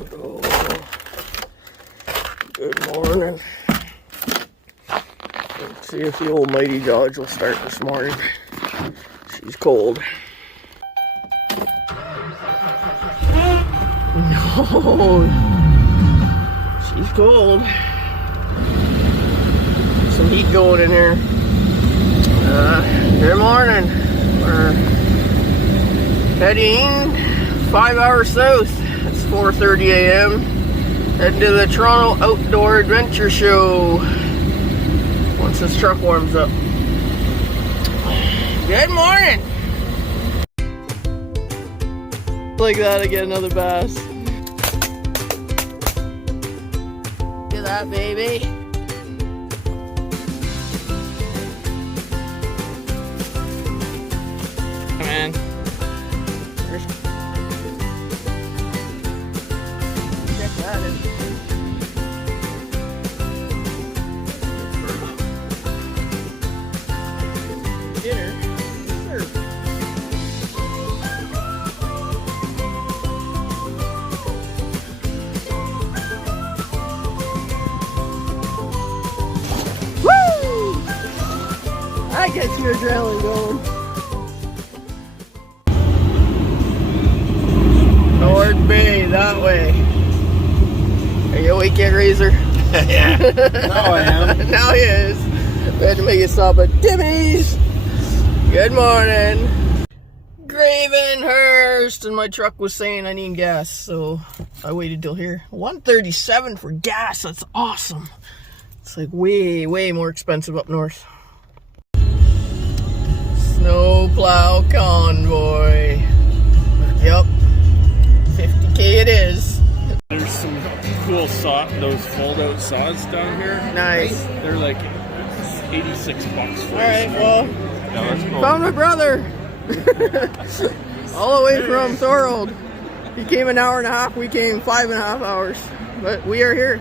Oh, good morning. Let's see if the old Mighty Dodge will start this morning. She's cold. No, she's cold. Some heat going in here. Good morning. We're heading 5 hours south. It's 4:30 a.m. Heading to the Toronto Outdoor Adventure Show once this truck warms up. Good morning. Like that, I get another bass. Look at that, baby. Man. Check that in. Dinner. Sure. Woo! That gets your adrenaline going. North Bay, that way. Are you awake yet, Razor? Yeah. Now I am. Now he is. We had to make it stop at Timmy's. Good morning. Gravenhurst, and my truck was saying I need gas, so I waited till here. $1.37 for gas. That's awesome. It's like way, way more expensive up north. Snowplow convoy. Yep. 50K it is. There's some cool those fold-out saws down here. Nice. They're like $86 for Alright, well, yeah, that's cool. found my brother. All the way from Thorold. He came an hour and a half, we came 5.5 hours. But we are here.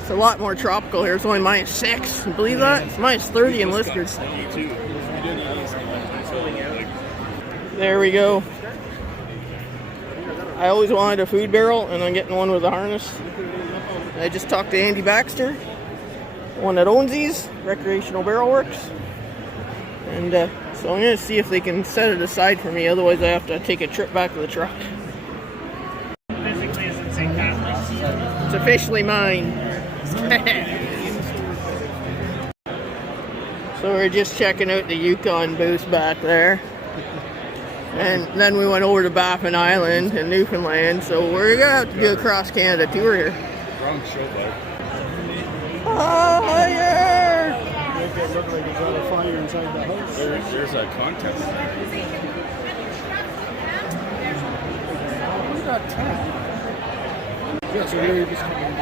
It's a lot more tropical here. It's only -6. Believe that? It's -30 in Liskeard. There we go. I always wanted a food barrel, and I'm getting one with a harness. I just talked to Andy Baxter, one that owns these, Recreational Barrel Works. And so I'm going to see if they can set it aside for me, otherwise I have to take a trip back to the truck. It's officially mine. So we're just checking out the Yukon booth back there. And then we went over to Baffin Island in Newfoundland, so we're gonna have to do a cross Canada tour here. Wrong show, bud. Fire! Make it look like there's a fire inside the house. There's a contest. Who's got 10? Yeah, so here you just come in.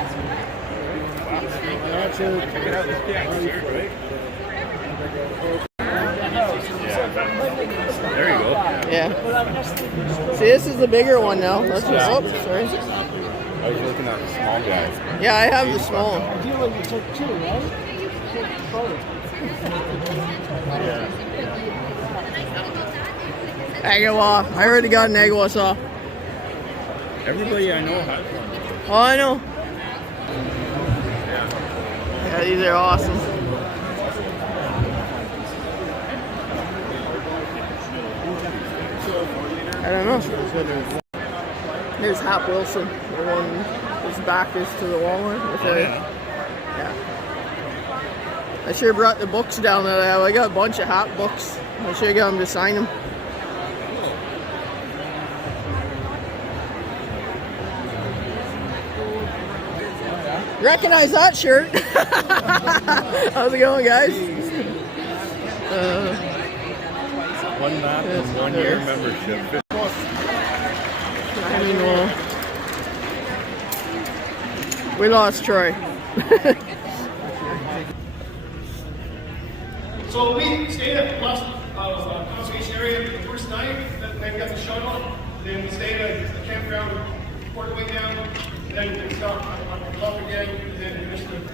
That's it. Check it out. Yeah, here, right? There you go. Yeah. See, this is the bigger one now. That's what's up. Sorry. I was looking at the small guy. Yeah, I have the small one. I feel like you took 2, right? Agawa. I already got an Agawa saw. Everybody I know has one. Oh, I know. Yeah, these are awesome. I don't know. There's Hap Wilson, the one whose back is to the Walmart. Yeah. I sure brought the books down that I have. I got a bunch of Hap books. I should have got him to sign them. Recognize that shirt? How's it going, guys? One map and 1 year membership. We lost Troy. So we stayed at the conservation area the first night, then we got the shuttle, then we stayed at the campground, worked our way down, and then we stopped on the club again, and then finished the trip.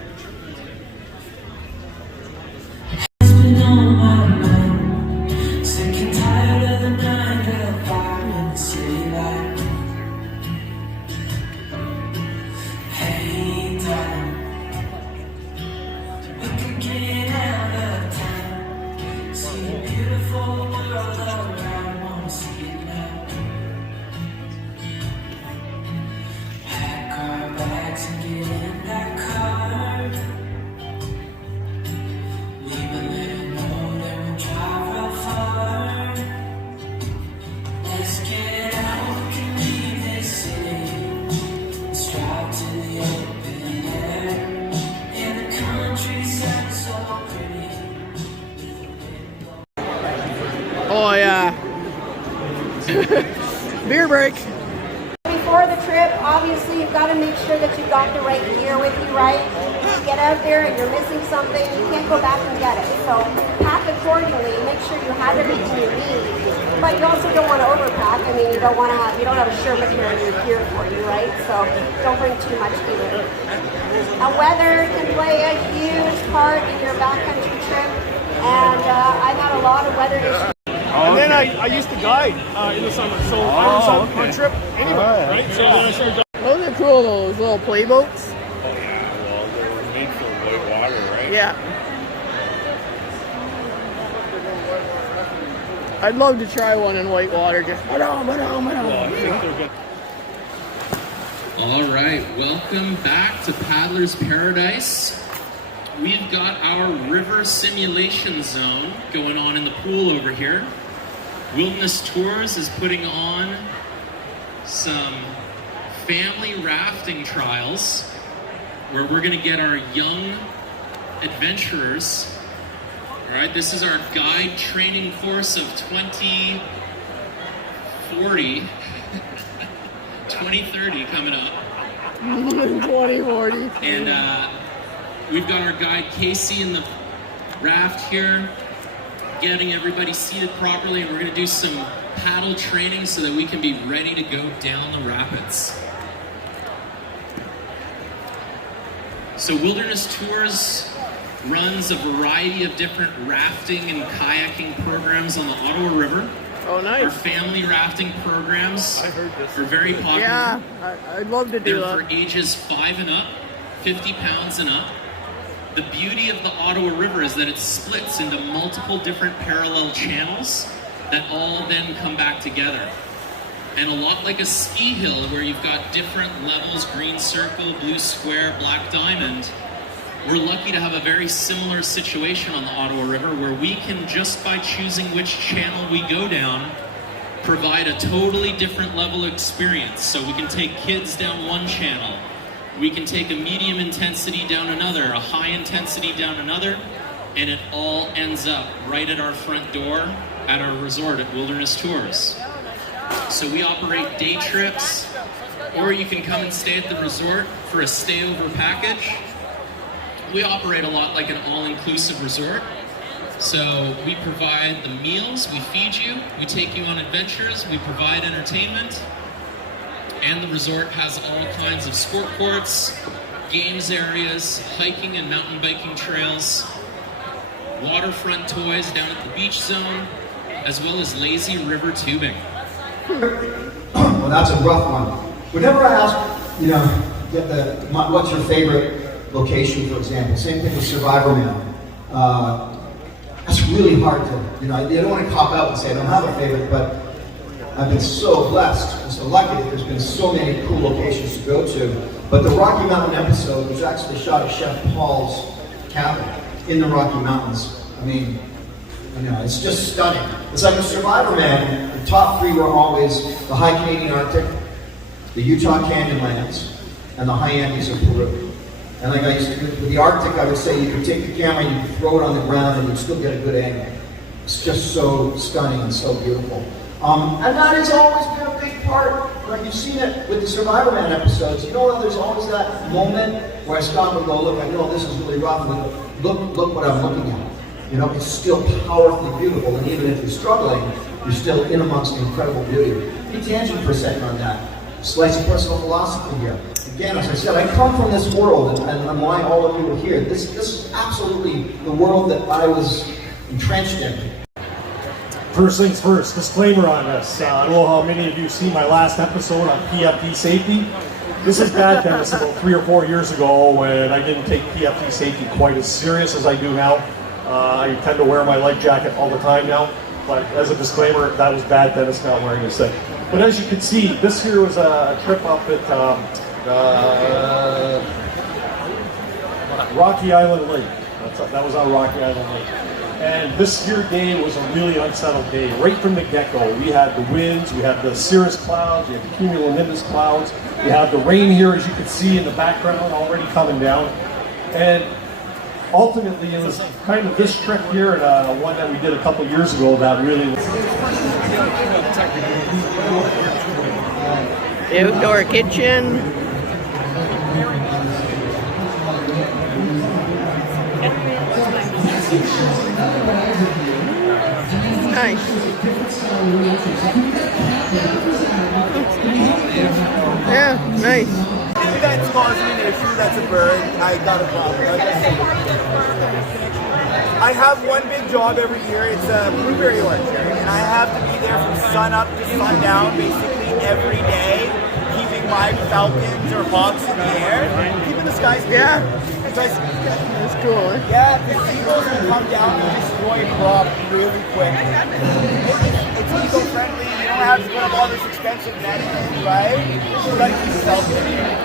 Beer break. Before the trip, obviously you've got to make sure that you've got the right gear with you, right? If you get out there and you're missing something, you can't go back and get it. So pack accordingly, make sure you have everything you need. But you also don't want to overpack. I mean, you don't have a Sherman here in your gear for you, right? So don't bring too much either. Weather can play a huge part in your backcountry trip, and I've had a lot of weather issues. And then I used to guide in the summer, so I was on trip anyway, right? So then I started Those are cool, those little playboats. Oh yeah, well they're made for white water, right? Yeah. I'd love to try one in whitewater. Just Well, I think they're good. All right, welcome back to Paddler's Paradise. We've got our river simulation zone going on in the pool over here. Wilderness Tours is putting on some family rafting trials where we're going to get our young adventurers. All right, this is our guide training course of 2040, 2030 coming up. 2040. And we've got our guide Casey in the raft here, getting everybody seated properly, and we're going to do some paddle training so that we can be ready to go down the rapids. So Wilderness Tours runs a variety of different rafting and kayaking programs on the Ottawa River. Oh, Our nice. family rafting programs are very popular. Yeah, I'd love to do They're that. for ages 5 and up, 50 pounds and up. The beauty of the Ottawa River is that it splits into multiple different parallel channels that all then come back together. And a lot like a ski hill where you've got different levels, green circle, blue square, black diamond, we're lucky to have a very similar situation on the Ottawa River where we can, just by choosing which channel we go down, provide a totally different level of experience. So we can take kids down one channel, we can take a medium intensity down another, a high intensity down another, and it all ends up right at our front door at our resort at Wilderness Tours. So we operate day trips, or you can come and stay at the resort for a stay-over package. We operate a lot like an all-inclusive resort. So we provide the meals, we feed you, we take you on adventures, we provide entertainment, and the resort has all kinds of sport courts, games areas, hiking and mountain biking trails, waterfront toys down at the beach zone, as well as lazy river tubing. Well, that's a rough one. Whenever I ask, what's your favorite location, for example, same thing with Survivor Man. That's really hard to, I don't want to cop out and say I don't have a favorite, but I've been so blessed and so lucky that there's been so many cool locations to go to. But the Rocky Mountain episode was actually shot at Chef Paul's cabin in the Rocky Mountains. I mean, it's just stunning. It's like a Survivor Man. The top 3 were always the High Canadian Arctic, the Utah Canyonlands, and the High Andes of Peru. And like I used to, with the Arctic, I would say you could take the camera and you could throw it on the ground and you'd still get a good angle. It's just so stunning and so beautiful. And that has always been a big part. Like you've seen it with the Survivor Man episodes. There's always that moment where I stop and go, look, I know this is really rough, but look what I'm looking at. It's still powerfully beautiful, and even if you're struggling, you're still in amongst the incredible beauty. Be tangent for a second on that. Slice of personal philosophy here. Again, as I said, I come from this world, and why all of you are here. This is absolutely the world that I was entrenched in. First things first, disclaimer on this. I don't know how many of you see my last episode on PFD safety. This is bad, Dennis, about 3 or 4 years ago when I didn't take PFD safety quite as serious as I do now. I tend to wear my life jacket all the time now, but as a disclaimer, that was bad, Dennis not wearing a set. But as you can see, this here was a trip up at Rocky Island Lake. That was on Rocky Island Lake. And this here day was a really unsettled day. Right from the get-go, we had the winds, we had the cirrus clouds, we had the cumulonimbus clouds, we had the rain here, as you can see in the background, already coming down. And ultimately, it was kind of this trip here and one that we did a couple years ago that really The outdoor kitchen. Nice. Yeah, nice. If that's causing an issue, that's a bird. I got a problem. I have one big job every year. It's a blueberry orchard, and I have to be there from sun up to sundown, basically every day, keeping my falcons or hawks in the air, keeping the skies clear. Yeah. That's cool, eh? Yeah, the eagles will come down and destroy a crop really quick. It's eco-friendly. You don't have to put up all this expensive netting, right? You gotta keep the falcons in the air.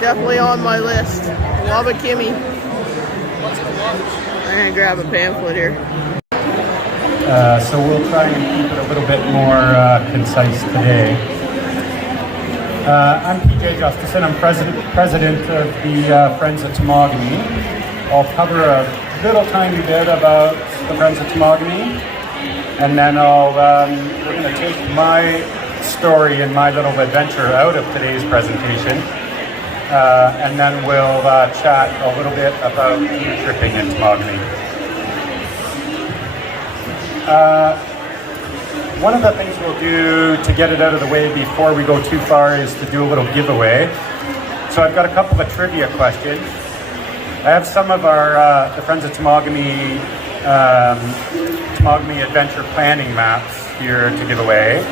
Definitely on my list. Wabakimi. I'm gonna grab a pamphlet here. So we'll try and keep it a little bit more concise today. I'm PJ Justison. I'm president of the Friends of Temagami. I'll cover a little tiny bit about the Friends of Temagami, and then we're going to take my story and my little adventure out of today's presentation, and then we'll chat a little bit about tripping in Temagami. One of the things we'll do to get it out of the way before we go too far is to do a little giveaway. So I've got a couple of trivia questions. I have some of our the Friends of Temagami Temagami adventure planning maps here to give away.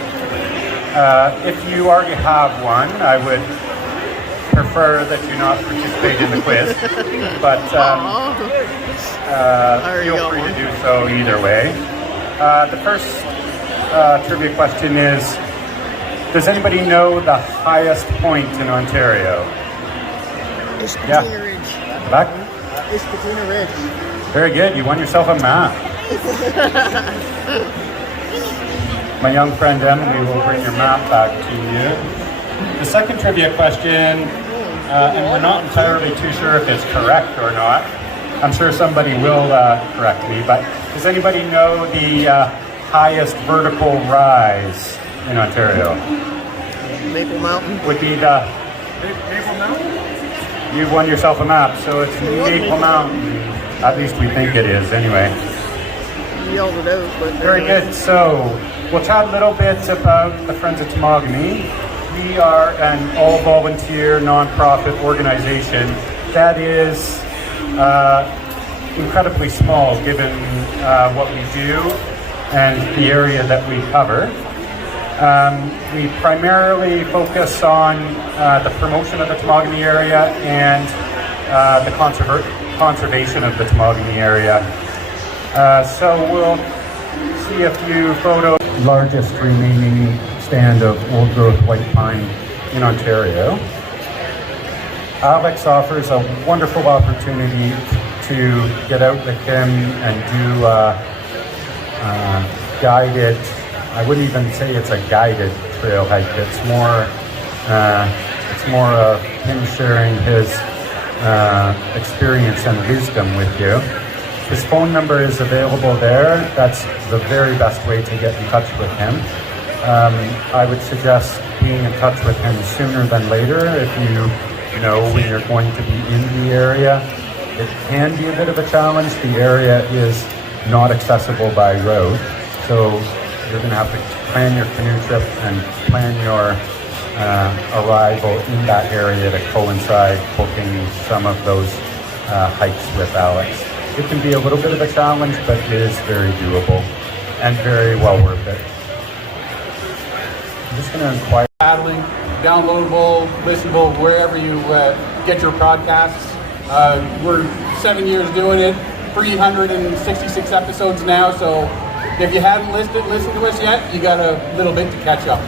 If you already have one, I would prefer that you not participate in the quiz, but feel free to do so either way. The first trivia question is, does anybody know the highest point in Ontario? Ishkatina Ridge. Back? Ishkatina Ridge. Very good, you won yourself a map. My young friend Emily will bring your map back to you. The second trivia question, and we're not entirely too sure if it's correct or not. I'm sure somebody will correct me, but does anybody know the highest vertical rise in Ontario? Maple Mountain. Would be the Maple Mountain? You've won yourself a map, so it's Maple Mountain. At least we think it is, anyway. You yelled it out, but... Very good. So, we'll chat a little bit about the Friends of Temagami. We are an all-volunteer, non-profit organization that is incredibly small given what we do and the area that we cover. We primarily focus on the promotion of the Temagami area and the conservation of the Temagami area. So we'll see a few photos. Largest remaining stand of old-growth white pine in Ontario. Alex offers a wonderful opportunity to get out with him and do guided, I wouldn't even say it's a guided trail hike, it's more of him sharing his experience and wisdom with you. His phone number is available there. That's the very best way to get in touch with him. I would suggest being in touch with him sooner than later if you know when you're going to be in the area. It can be a bit of a challenge. The area is not accessible by road, so you're going to have to plan your canoe trip and plan your arrival in that area to coincide booking some of those hikes with Alex. It can be a little bit of a challenge, but it is very doable and very well worth it. I'm just going to inquire. Paddling, downloadable, listenable, wherever you get your podcasts. We're 7 years doing it, 366 episodes now, so if you haven't listened to us yet, you got a little bit to catch up.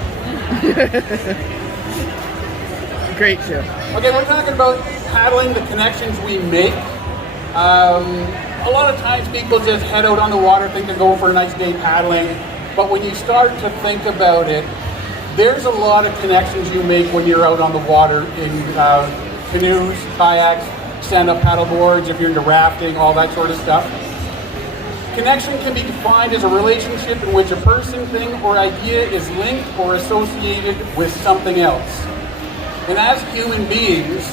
Great show. Okay, we're talking about paddling, the connections we make. A lot of times people just head out on the water, think they're going for a nice day paddling, but when you start to think about it, there's a lot of connections you make when you're out on the water in canoes, kayaks, stand-up paddle boards, if you're into rafting, all that sort of stuff. Connection can be defined as a relationship in which a person, thing, or idea is linked or associated with something else. And as human beings,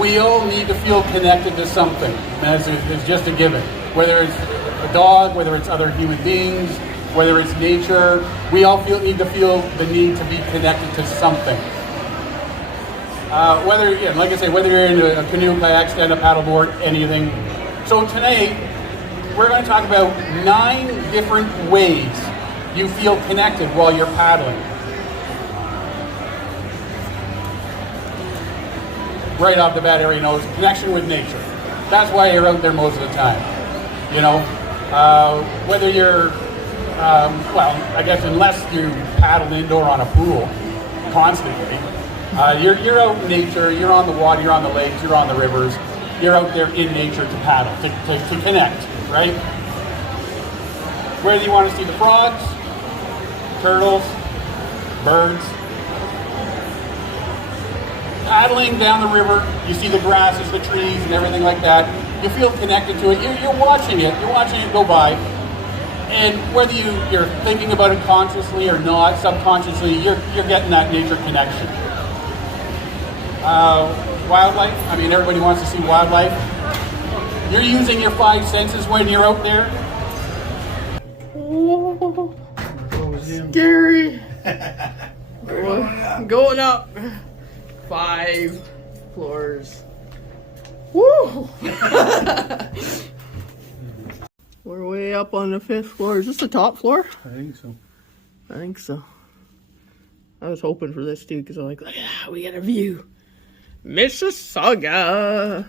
we all need to feel connected to something. As is just a given. Whether it's a dog, whether it's other human beings, whether it's nature, we all need to feel the need to be connected to something. Like I say, whether you're into a canoe, kayak, stand-up paddleboard, anything. So tonight, we're going to talk about 9 different ways you feel connected while you're paddling. Right off the bat, everybody knows connection with nature. That's why you're out there most of the time. You know, whether you're, I guess unless you paddle indoor on a pool constantly, you're out in nature, you're on the water, you're on the lakes, you're on the rivers, you're out there in nature to paddle, to connect, right? Whether you want to see the frogs, turtles, birds, paddling down the river, you see the grasses, the trees, and everything like that. You feel connected to it. You're watching it. You're watching it go by. And whether you're thinking about it consciously or not, subconsciously, you're getting that nature connection. Wildlife. I mean, everybody wants to see wildlife. You're using your 5 senses when you're out there. Whoa. Scary. Going up. 5 floors. Woo! We're way up on the 5th floor. Is this the top floor? I think so. I think so. I was hoping for this too, because I'm like, look at that, we got a view. Mississauga!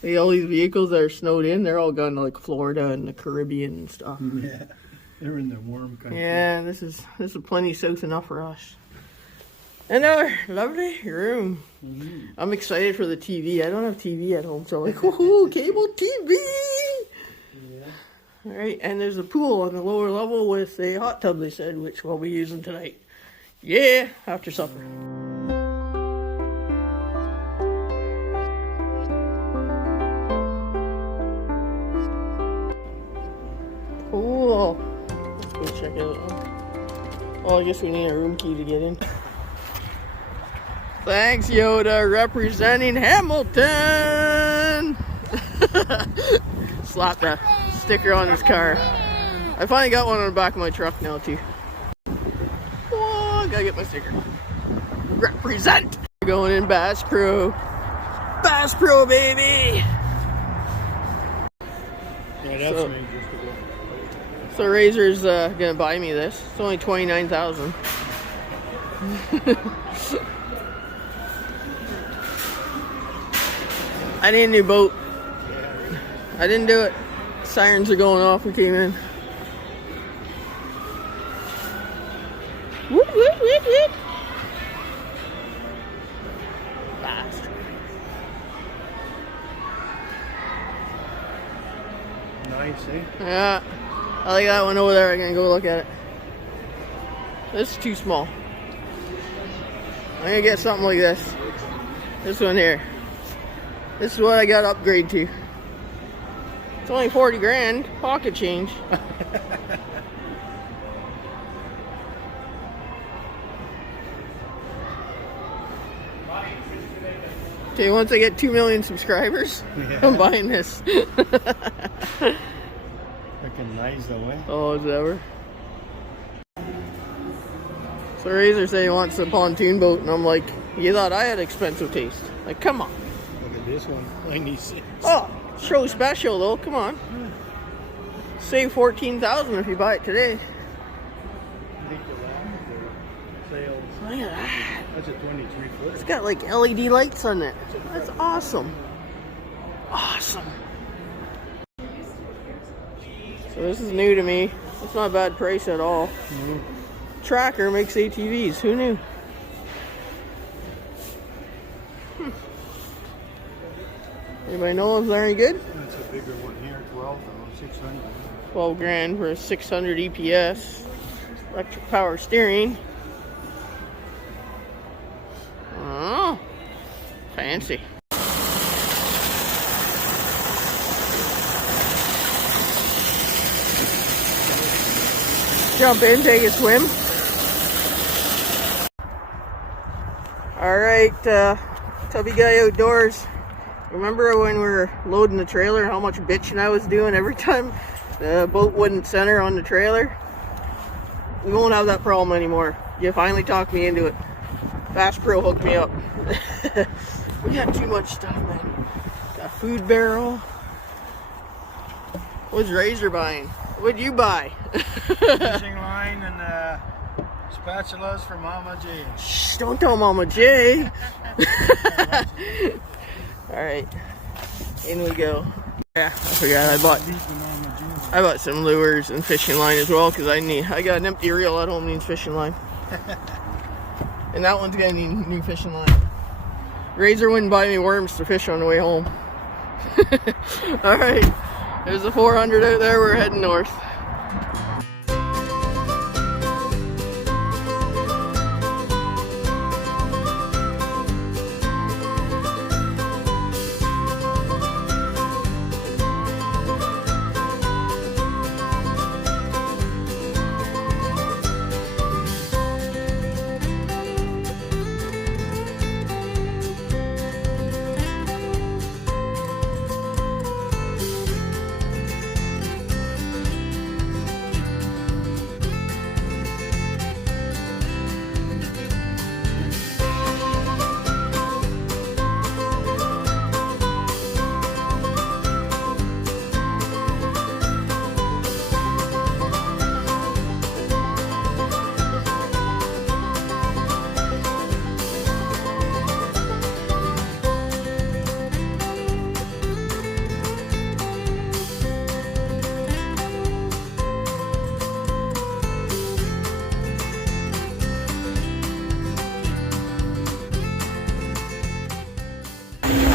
See, all these vehicles that are snowed in, they're all gone to like Florida and the Caribbean and stuff. Yeah, they're in the warm country. Yeah, this is plenty south enough for us. And our lovely room. Mm-hmm. I'm excited for the TV. I don't have TV at home, so I'm like, woohoo, cable TV! Yeah. Alright, and there's a pool on the lower level with a hot tub, they said, which we'll be using tonight. Yeah, after supper. Cool. Let's go check it out. Oh, I guess we need a room key to get in. Thanks, Yoda, representing Hamilton! Slap that sticker on his car. I finally got one on the back of my truck now, too. Oh, gotta get my sticker. Represent! Going in Bass Pro. Bass Pro, baby! Yeah, that's so, me just to go. So Razor's gonna buy me this. It's only $29,000. I need a new boat. I didn't do it. Sirens are going off. We came in. Whoop, whoop, whoop, whoop. Fast. Nice, eh? Yeah. I like that one over there. I'm gonna go look at it. This is too small. I'm gonna get something like this. This one here. This is what I got to upgrade to. It's only 40 grand, pocket change. Okay, once I get 2 million subscribers, yeah. I'm buying this. Looking nice though, eh? Oh, is it ever? So Razor said he wants a pontoon boat, and I'm like, you thought I had expensive taste. Like, come on. Look at this one, 96. Oh, show special though, come on. Save $14,000 if you buy it today. Sales. Look at that. That's a 23 foot. It's got like LED lights on it. That's awesome. Awesome. So this is new to me. It's not a bad price at all. Mm-hmm. Tracker makes ATVs. Who knew? Anybody know if they're any good? That's a bigger one here, 600. 12 grand for a 600 EPS. Electric power steering. Oh, fancy. jump in, take a swim. Alright, Tubby Guy Outdoors. Remember when we were loading the trailer, how much bitching I was doing every time the boat wouldn't center on the trailer? We won't have that problem anymore. You finally talked me into it. Bass Pro hooked me up. We got too much stuff, man. Got a food barrel. What's Razor buying? What'd you buy? Fishing line and spatulas for Mama J. Shh, don't tell Mama J. Alright, in we go. Yeah, I forgot I bought some lures and fishing line as well because I got an empty reel at home, needs fishing line. And that one's gonna need new fishing line. Razor wouldn't buy me worms to fish on the way home. Alright, there's the 400 out there, we're heading north.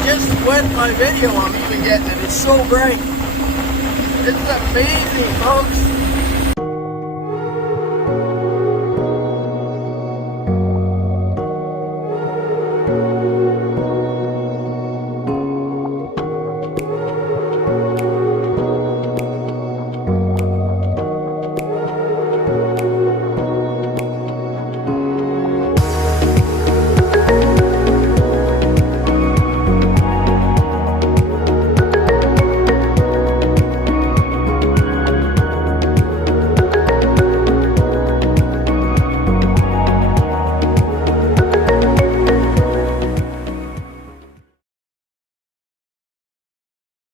Just wet my video I'm even getting it. It's so bright. This is amazing, folks.